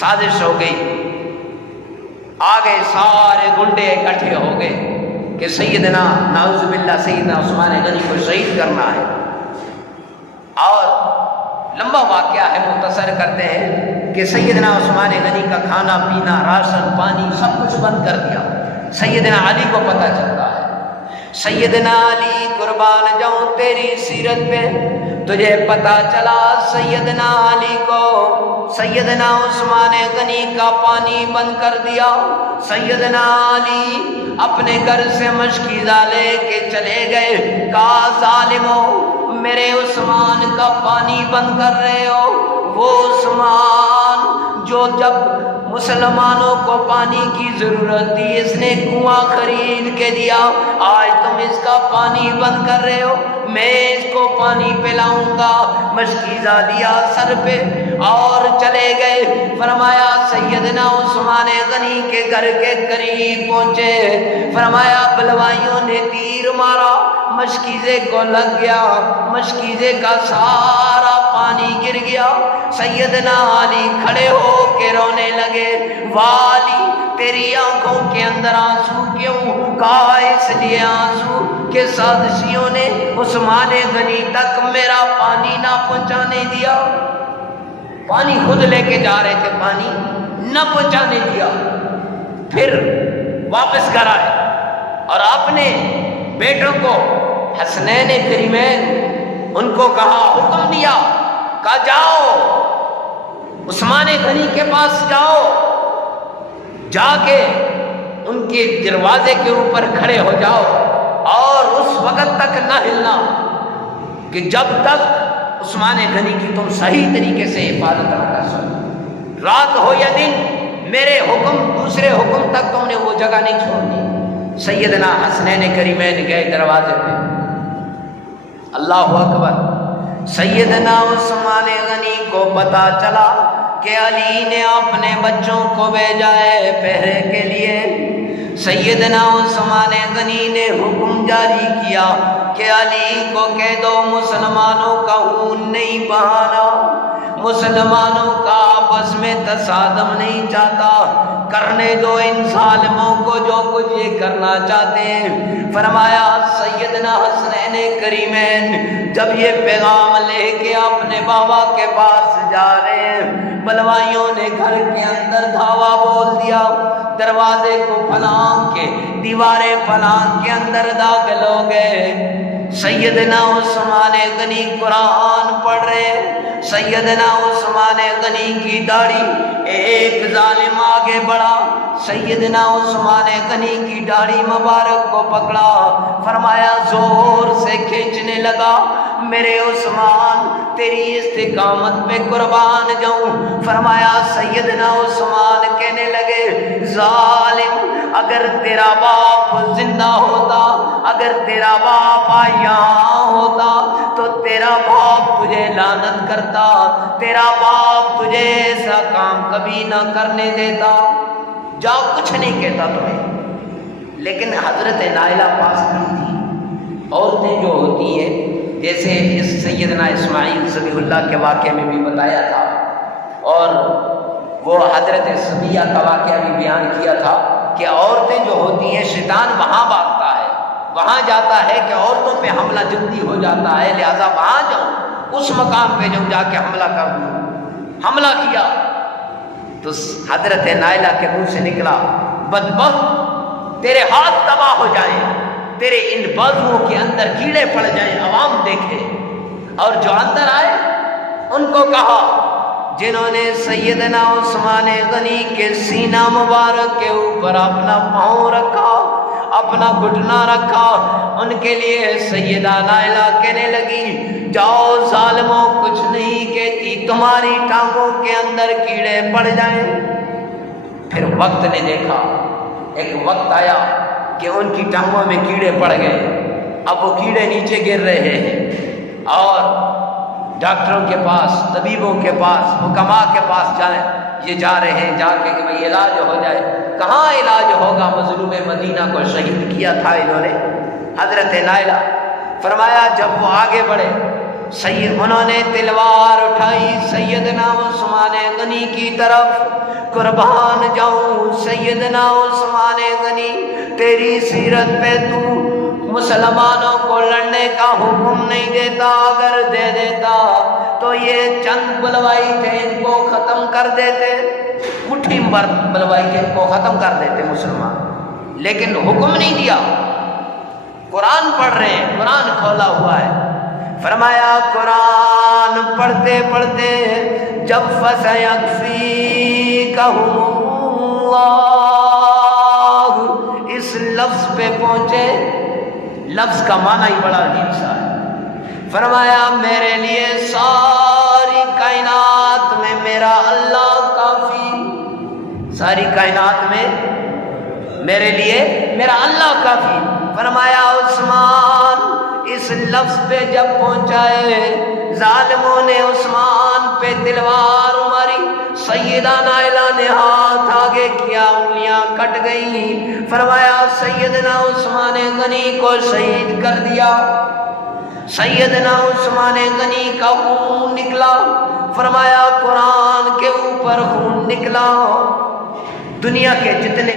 سازش ہو گئی، آگے سارے گنڈے اکٹھے ہو گئے کہ سیدنا نعوذ باللہ سیدنا عثمان غنی کو شہید کرنا ہے۔ اور لمبا واقعہ ہے، مختصر کرتے ہیں کہ سیدنا عثمان غنی کا کھانا پینا، راشن پانی سب کچھ بند کر دیا۔ سیدنا علی کو پتہ چلتا ہے، سیدنا علی قربان جاؤں تیری سیرت پہ، تجھے پتہ چلا سیدنا علی کو سیدنا عثمان غنی کا پانی بند کر دیا۔ سیدنا علی اپنے گھر سے مشکیزہ لے کے چلے گئے، کہا ظالمو میرے عثمان کا پانی بند کر رہے ہو، وہ عثمان جو جب مسلمانوں کو پانی کی ضرورت تھی اس نے کنواں خرید کے دیا، آج تم اس کا پانی بند کر رہے ہو، میں اس کو پانی پلاؤں گا۔ مشکیزہ دیا سر پہ اور چلے گئے۔ فرمایا سیدنا عثمان غنی کے گھر کے قریب پہنچے، فرمایا بلوائیوں نے تیر مارا، مشکیزے کو لگ گیا، مشکیزے کا سارا پانی گر گیا۔ سیدنا علی کھڑے ہو کے رونے لگے، والی تیری آنکھوں کے اندر آنسو کیوں؟ کہا اس لیے آنسو کہ سازشیوں نے عثمان غنی تک میرا پانی نہ پہنچانے دیا، پانی خود لے کے جا رہے تھے، پانی نہ پہنچانے دیا۔ پھر واپس گھر آئے اور اپنے بیٹوں کو حسنین کریمین ان کو کہا، حکم دیا، کہا جاؤ عثمان غنی کے پاس جاؤ، جا کے ان کے دروازے کے اوپر کھڑے ہو جاؤ اور اس وقت تک نہ ہلنا کہ جب تک عثمان غنی کی تم صحیح طریقے سے حفاظت نہ کر سکو، رات ہو یا دن، میرے حکم دوسرے حکم تک تم نے وہ جگہ نہیں چھوڑنی۔ سیدنا حسنین کریمین گئے دروازے پہ، اللہ اکبر، سیدنا عثمان غنی کو پتہ چلا کہ علی نے اپنے بچوں کو بھیجا ہے پہرے کے لیے۔ سیدنا عثمان غنی نے حکم جاری کیا کہ علی کو کہہ دو مسلمانوں کا خون نہیں بہانا، مسلمانوں کا آپس میں تصادم نہیں چاہتا، کرنے دو ان ظالموں کو جو کچھ یہ کرنا چاہتے ہیں۔ فرمایا سیدنا حسنین کریمین جب یہ پیغام لے کے اپنے بابا کے پاس جا رہے ہیں، بلوائیوں نے گھر کے اندر دھاوا بول دیا، دروازے کو پھلانگ کے، دیواریں پھلانگ کے اندر داخل ہو گئے۔ سیدنا عثمان غنی قرآن پڑھ رہے، سیدنا عثمان غنی کی داڑھی، ایک ظالم آگے بڑھا، سیدنا عثمان غنی کی داڑھی مبارک کو پکڑا، فرمایا زور سے کھینچنے لگا، میرے عثمان تیری استقامت پہ قربان جاؤں۔ فرمایا سیدنا عثمان کہنے لگے، ظالم اگر تیرا باپ زندہ ہوتا، اگر تیرا باپ یہاں ہوتا تو تیرا باپ تجھے لعنت کرتا، تیرا باپ تجھے ایسا کام کبھی نہ کرنے دیتا، جاؤ کچھ نہیں کہتا تمہیں۔ لیکن حضرت نائلہ پاس نہیں تھی۔ عورتیں جو ہوتی ہیں، جیسے اس سیدنا اسماعیل ذبیح اللہ کے واقعے میں بھی بتایا تھا، اور وہ حضرت صبیہ کا واقعہ بھی بیان کیا تھا کہ عورتیں جو ہوتی ہیں شیطان وہاں بھاگتا ہے، وہاں جاتا ہے کہ عورتوں پہ حملہ جلدی ہو جاتا ہے، لہذا وہاں جاؤں، اس مقام پہ جاؤں، جا کے حملہ کر دوں۔ حملہ کیا تو حضرت نائلہ کے منہ سے نکلا، بدبخت تیرے ہاتھ تباہ ہو جائیں، تیرے ان بازوؤں کے اندر کیڑے پڑ جائیں، عوام دیکھے۔ اور جو اندر آئے ان کو کہا، جنہوں نے سیدنا عثمان غنی کے سینہ مبارک کے اوپر اپنا پاؤں رکھا، اپنا گھٹنا رکھا، ان کے لیے سیدہ نائلہ کہنے لگی، جاؤ ظالموں کچھ نہیں کہتی، تمہاری ٹانگوں کے اندر کیڑے پڑ جائیں۔ پھر وقت نے دیکھا، ایک وقت آیا کہ ان کی ٹانگوں میں کیڑے پڑ گئے، اب وہ کیڑے نیچے گر رہے ہیں، اور ڈاکٹروں کے پاس، طبیبوں کے پاس، حکماء کے پاس یہ جا رہے ہیں، جا کے کہ بھئی علاج ہو جائے۔ کہاں علاج ہوگا، مظلوم مدینہ کو شہید کیا تھا انہوں نے۔ حضرت نائلہ فرمایا جب وہ آگے بڑھے سید انہوں نے تلوار اٹھائی سیدنا عثمان غنی کی طرف، قربان جاؤں سیدنا عثمان غنی، تیری سیرت پہ تو مسلمانوں کو لڑنے کا حکم نہیں دیتا، اگر دے دیتا تو یہ چند بلوائی تھے ان کو ختم کر دیتے، مٹھی بھر بلوائی تھے ان کو ختم کر دیتے مسلمان، لیکن حکم نہیں دیا۔ قرآن پڑھ رہے ہیں، قرآن کھولا ہوا ہے، فرمایا قرآن پڑھتے پڑھتے جب فَسَيَكْفِيكَهُمُ اللَّهُ اس لفظ پہ پہنچے، لفظ کا معنی ہی بڑا عجیب سا ہے، فرمایا میرے لیے ساری کائنات میں میرا اللہ کافی، ساری کائنات میں میرے لیے میرا اللہ کافی۔ فرمایا عثمان اس لفظ پہ جب پہنچائے، ظالموں نے عثمان پہ تلوار ماری، سیدہ نائلہ نے ہاتھ آگے کیا، انگلیاں کٹ گئی، فرمایا سیدنا عثمان غنی کو شہید کر دیا، سیدنا عثمان غنی کا خون نکلا، فرمایا قرآن کے اوپر خون نکلا، دنیا کے جتنے